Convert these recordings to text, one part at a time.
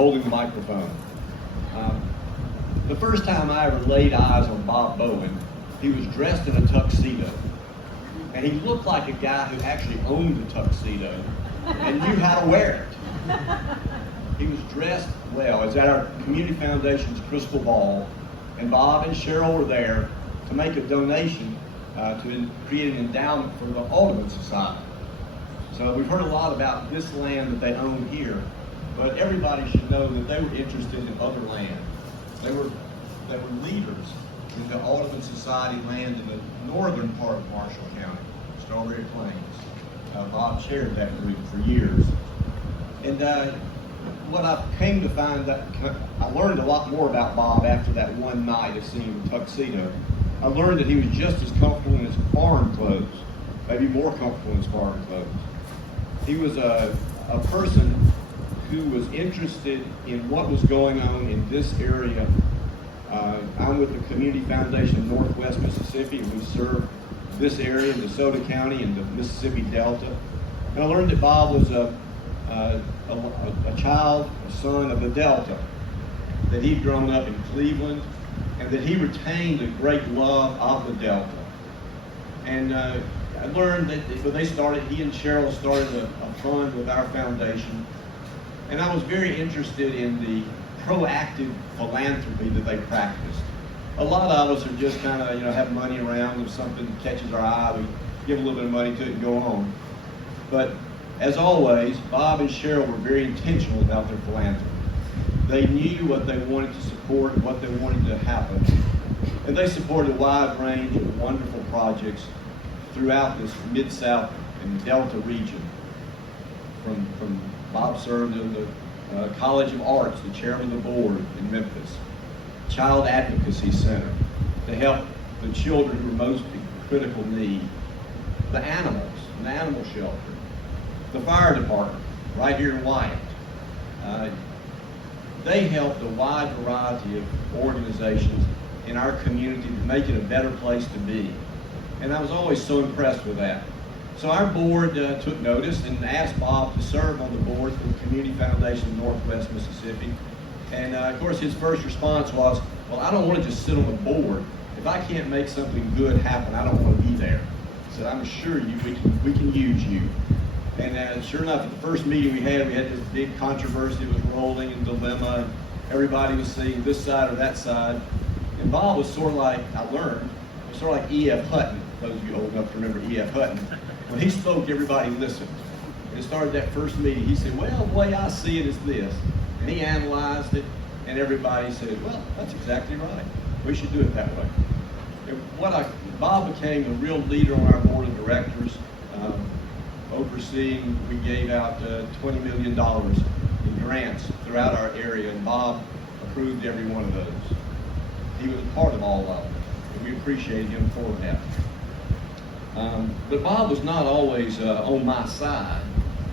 holding the microphone. The first time I ever laid eyes on Bob Bowen, he was dressed in a tuxedo. And he looked like a guy who actually owned a tuxedo and knew how to wear it. He was dressed well. It was at our Community Foundation's Crystal Ball, and Bob and Cheryl were there to make a donation to create an endowment for the Audubon Society. So we've heard a lot about this land that they own here, but everybody should know that they were interested in other land. They were leaders in the Audubon Society land in the northern part of Marshall County, Strawberry Plains. Bob chaired that group for years. And what I came to find that I learned a lot more about Bob after that one night of seeing him in tuxedo. I learned that he was just as comfortable in his farm clothes, maybe more comfortable in his farm clothes. He was a person who was interested in what was going on in this area. I'm with the Community Foundation of Northwest Mississippi, and we serve this area in DeSoto County and the Mississippi Delta. And I learned that Bob was a child, a son of the Delta, that he'd grown up in Cleveland, and that he retained a great love of the Delta. And I learned that when he and Cheryl started a fund with our foundation, and I was very interested in the proactive philanthropy that they practiced. A lot of us are just kind of, have money around. If something catches our eye, we give a little bit of money to it and go on. But as always, Bob and Cheryl were very intentional about their philanthropy. They knew what they wanted to support, what they wanted to happen. And they supported a wide range of wonderful projects throughout this Mid-South and Delta region. From Bob served in the College of Arts, the chairman of the board in Memphis, Child Advocacy Center, to help the children who are most in critical need, the animals, an animal shelter, the fire department, right here in Wyatt. They helped a wide variety of organizations in our community to make it a better place to be. And I was always so impressed with that. So our board took notice and asked Bob to serve on the board for the Community Foundation of Northwest Mississippi. And of course his first response was, well, I don't want to just sit on the board. If I can't make something good happen, I don't want to be there. I said, I'm assure you we can use you. And sure enough, at the first meeting we had this big controversy that was rolling and dilemma, and everybody was saying this side or that side. And Bob was sort of like, I learned, was sort of like E.F. Hutton, those of you old enough to remember E.F. Hutton. When he spoke, everybody listened. When it started that first meeting, he said, well, the way I see it is this. And he analyzed it, and everybody said, well, that's exactly right. We should do it that way. And Bob became a real leader on our board of directors, overseeing, we gave out $20 million in grants throughout our area, and Bob approved every one of those. He was a part of all of them, and we appreciate him for that. But Bob was not always on my side.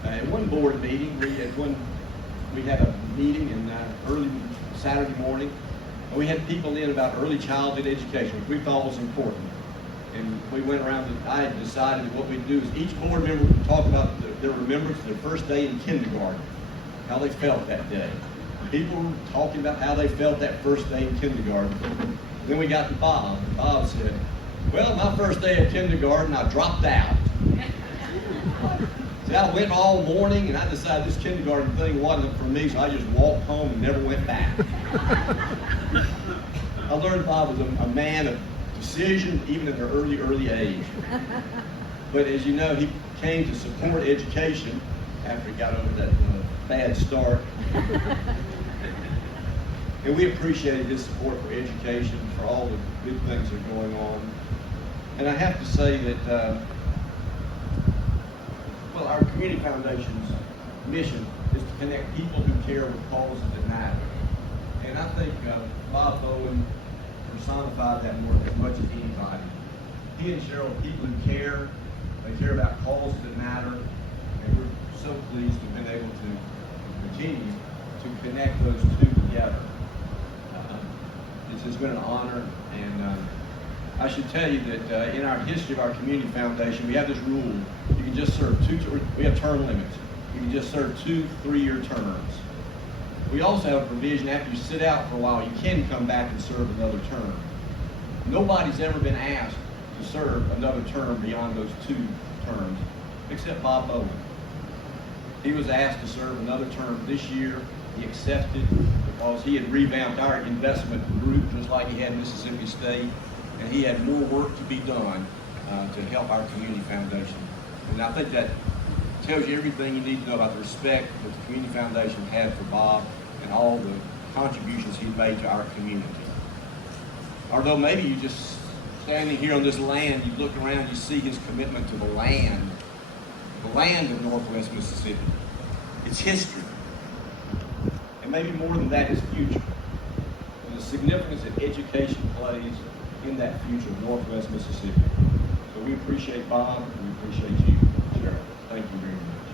At one board meeting, we had a meeting in early Saturday morning, and we had people in about early childhood education, which we thought was important. And we went around, and I had decided that what we'd do is each board member would talk about their remembrance of their first day in kindergarten, how they felt that day. People were talking about how they felt that first day in kindergarten. And then we got to Bob, and Bob said, well, my first day of kindergarten, I dropped out. See, I went all morning, and I decided this kindergarten thing wasn't for me, so I just walked home and never went back. I learned Bob was a man of decision, even at an early age. But as you know, he came to support education after he got over that bad start. And we appreciated his support for education, for all the good things that are going on. And I have to say that, well, our Community Foundation's mission is to connect people who care with causes that matter. And I think Bob Bowen personified that more as much as anybody. He and Cheryl are people who care. They care about causes that matter. And we're so pleased to have been able to continue to connect those two together. It's been an honor, and I should tell you that in our history of our Community Foundation, we have this rule. You can just serve we have term limits. You can just serve 2 3-year terms. We also have a provision after you sit out for a while, you can come back and serve another term. Nobody's ever been asked to serve another term beyond those 2 terms, except Bob Bowen. He was asked to serve another term this year. He accepted because he had revamped our investment group just like he had Mississippi State, and he had more work to be done to help our community foundation. And I think that tells you everything you need to know about the respect that the Community Foundation had for Bob and all the contributions he made to our community. Although maybe you just standing here on this land, you look around, you see his commitment to the land of Northwest Mississippi, its history, and maybe more than that, its future, and the significance that education plays in that future of Northwest Mississippi. So we appreciate Bob, and we appreciate you, Sheriff. Thank you very much.